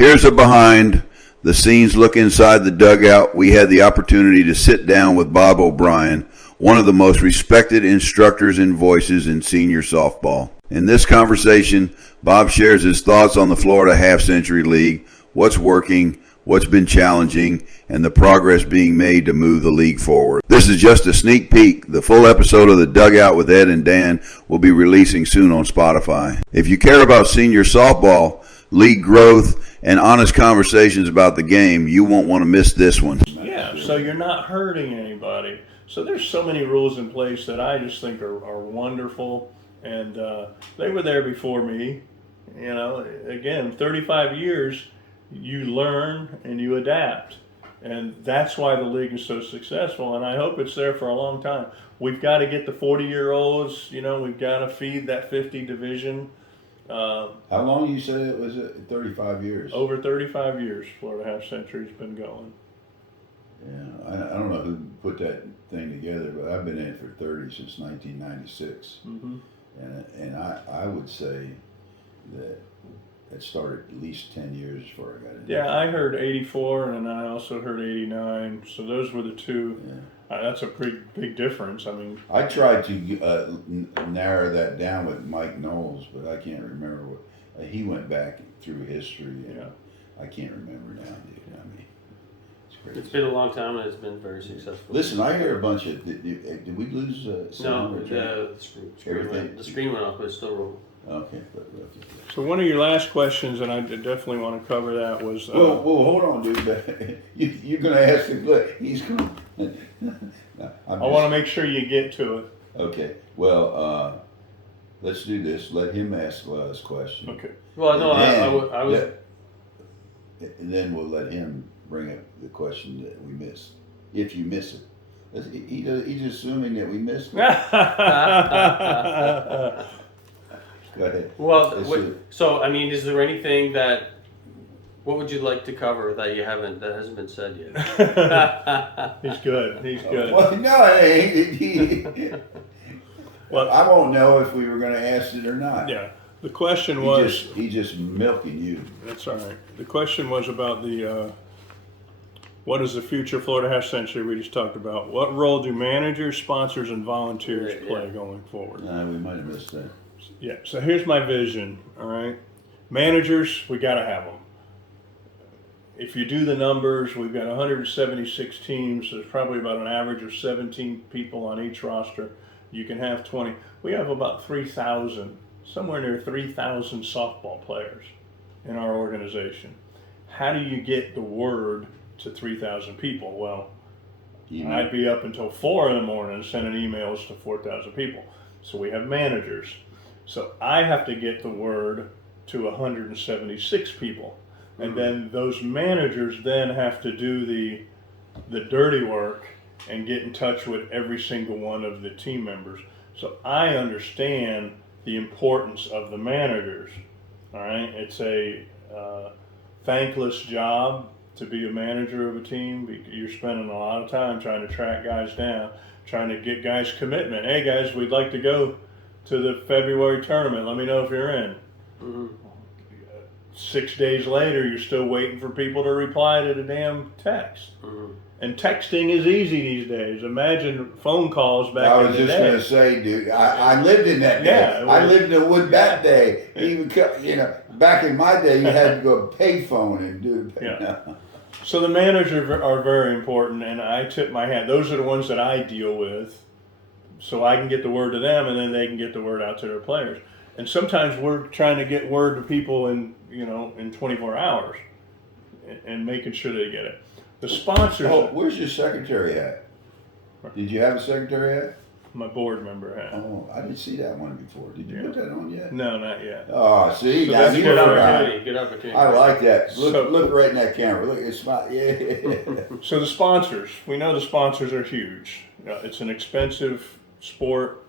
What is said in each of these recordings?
Here's a behind the scenes look inside the dugout. We had the opportunity to sit down with Bob O'Brien, one of the most respected instructors and voices in senior softball. In this conversation, Bob shares his thoughts on the Florida Half Century League, what's working, what's been challenging, and the progress being made to move the league forward. This is just a sneak peek. The full episode of The Dugout with Ed and Dan will be releasing soon on Spotify. If you care about senior softball, league growth, and honest conversations about the game, you won't want to miss this one. Yeah, so you're not hurting anybody. So there's so many rules in place that I just think are wonderful, and they were there before me. You know, again, 35 years, you learn and you adapt, and that's why the league is so successful, and I hope it's there for a long time. We've got to get the 40-year-olds, you know, we've got to feed that 50 division. How long you said it was? 35 years. Over 35 years, Florida Half Century's been going. Yeah, I don't know who put that thing together, but I've been in it for 30 since 1996, and I would say that it started at least 10 years before I got in. Yeah, I heard 84, and I also heard 89. So those were the two. Yeah. That's a pretty big difference. I mean, I tried to narrow that down with Mike Knowles, but I can't remember what he went back through history. And yeah, I can't remember now, dude. I mean, it's crazy. It's been a long time, and it's been very successful. Listen, I hear a bunch of. Did we lose sound? No, the screen went off, but it's still rolling. Okay. So one of your last questions, and I definitely want to cover that, was... Well, hold on, dude. You're going to ask him. Look, he's going to... I want to make sure you get to it. Okay. Well, let's do this. Let him ask the last question. Okay. Well, no, I was... And then we'll let him bring up the question that we missed, if you miss it. He's assuming that we missed it. Go ahead. Well, so I mean, is there anything what would you like to cover that hasn't been said yet? He's good. He's good. Well, no, well, I won't know if we were going to ask it or not. Yeah. The question was... He's just milking you. That's all right. The question was about what is the future of Florida Half Century we just talked about. What role do managers, sponsors, and volunteers play going forward? No, we might have missed that. Yeah, so here's my vision, all right? Managers, we got to have them. If you do the numbers, we've got 176 teams. There's probably about an average of 17 people on each roster. You can have 20. We have about 3,000, somewhere near 3,000 softball players in our organization. How do you get the word to 3,000 people? Well, I'd be up until 4 in the morning sending emails to 4,000 people. So we have managers. So I have to get the word to 176 people. And then those managers then have to do the dirty work and get in touch with every single one of the team members. So I understand the importance of the managers. All right, it's a thankless job to be a manager of a team. You're spending a lot of time trying to track guys down, trying to get guys commitment. Hey guys, we'd like to go to the February tournament. Let me know if you're in. 6 days later, you're still waiting for people to reply to the damn text. And texting is easy these days. Imagine phone calls back in the day. I was just going to say, dude, I lived in that day. Yeah, I lived in Wood that day. Even, back in my day, you had to go pay phone and do it. Yeah. So the managers are very important, and I tip my hat. Those are the ones that I deal with, so I can get the word to them, and then they can get the word out to their players. And sometimes we're trying to get word to people in 24 hours, and making sure they get it. The sponsors. Oh, where's your secretary at? Did you have a secretary at? My board member hat. Oh, I didn't see that one before. Did you put that on yet? No, not yet. Oh, see, so that's a good opportunity. Good opportunity. I like that. Look right in that camera. Look, it's my yeah. So the sponsors, we know the sponsors are huge. It's an expensive sport.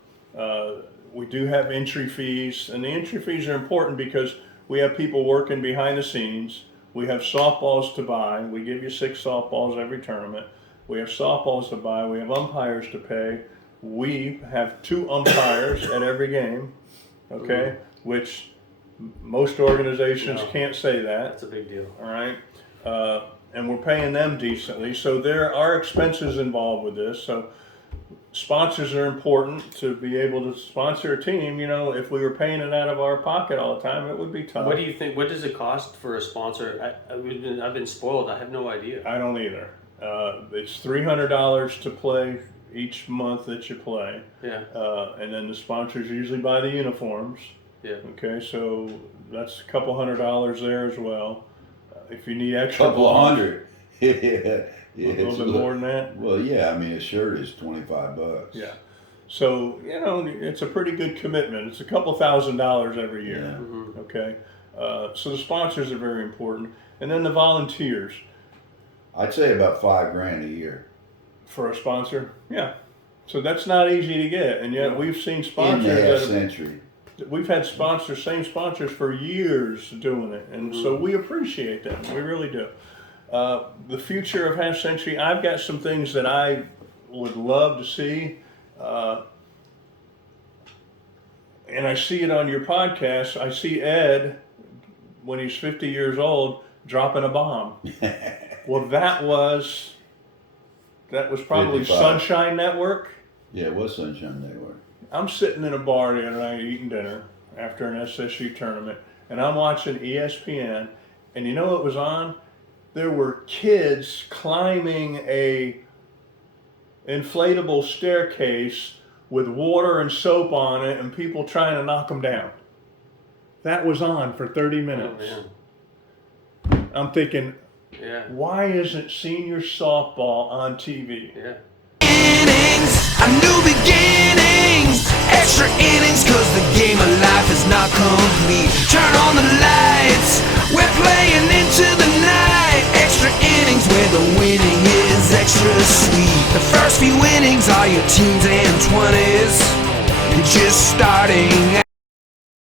We do have entry fees, and the entry fees are important because we have people working behind the scenes. We have softballs to buy. We give you 6 softballs every tournament. We have softballs to buy. We have umpires to pay. We have 2 umpires at every game, okay, which Most organizations No. can't say that. That's a big deal. All right, and we're paying them decently. So there are expenses involved with this. So sponsors are important to be able to sponsor a team. You know, if we were paying it out of our pocket all the time, it would be tough. What do you think? What does it cost for a sponsor? I've been spoiled. I have no idea. I don't either. It's $300 to play each month that you play. Yeah. And then the sponsors usually buy the uniforms. Yeah. Okay, so that's a couple $100 there as well. If you need extra Couple of balls, hundred. Yeah. a little bit more than that. Well, yeah, I mean, a shirt is $25. Yeah. So, you know, it's a pretty good commitment. It's a couple $1,000s every year. Yeah. Mm-hmm. Okay. So the sponsors are very important. And then the volunteers I'd say about $5,000 a year. for a sponsor. Yeah. So that's not easy to get. And yet we've seen In sponsors the half that have, century. we've had sponsors, same sponsors for years doing it. And so we appreciate that. We really do. The future of Half Century, I've got some things that I would love to see. And I see it on your podcast. I see Ed, when he's 50 years old, dropping a bomb. Well, that was probably 55. Sunshine Network. Yeah, it was Sunshine Network. I'm sitting in a bar the other night eating dinner after an SSU tournament, and I'm watching ESPN, and you know what was on? There were kids climbing a inflatable staircase with water and soap on it and people trying to knock them down. That was on for 30 Oh, minutes. man. I'm thinking, Yeah. why isn't senior softball on TV? Yeah. Innings, a new beginnings, extra innings, cause the game of life is not complete. Turn on the lights, we're playing into the night. Extra innings where the winning is extra sweet. The first few innings are your teens and 20s. You're just starting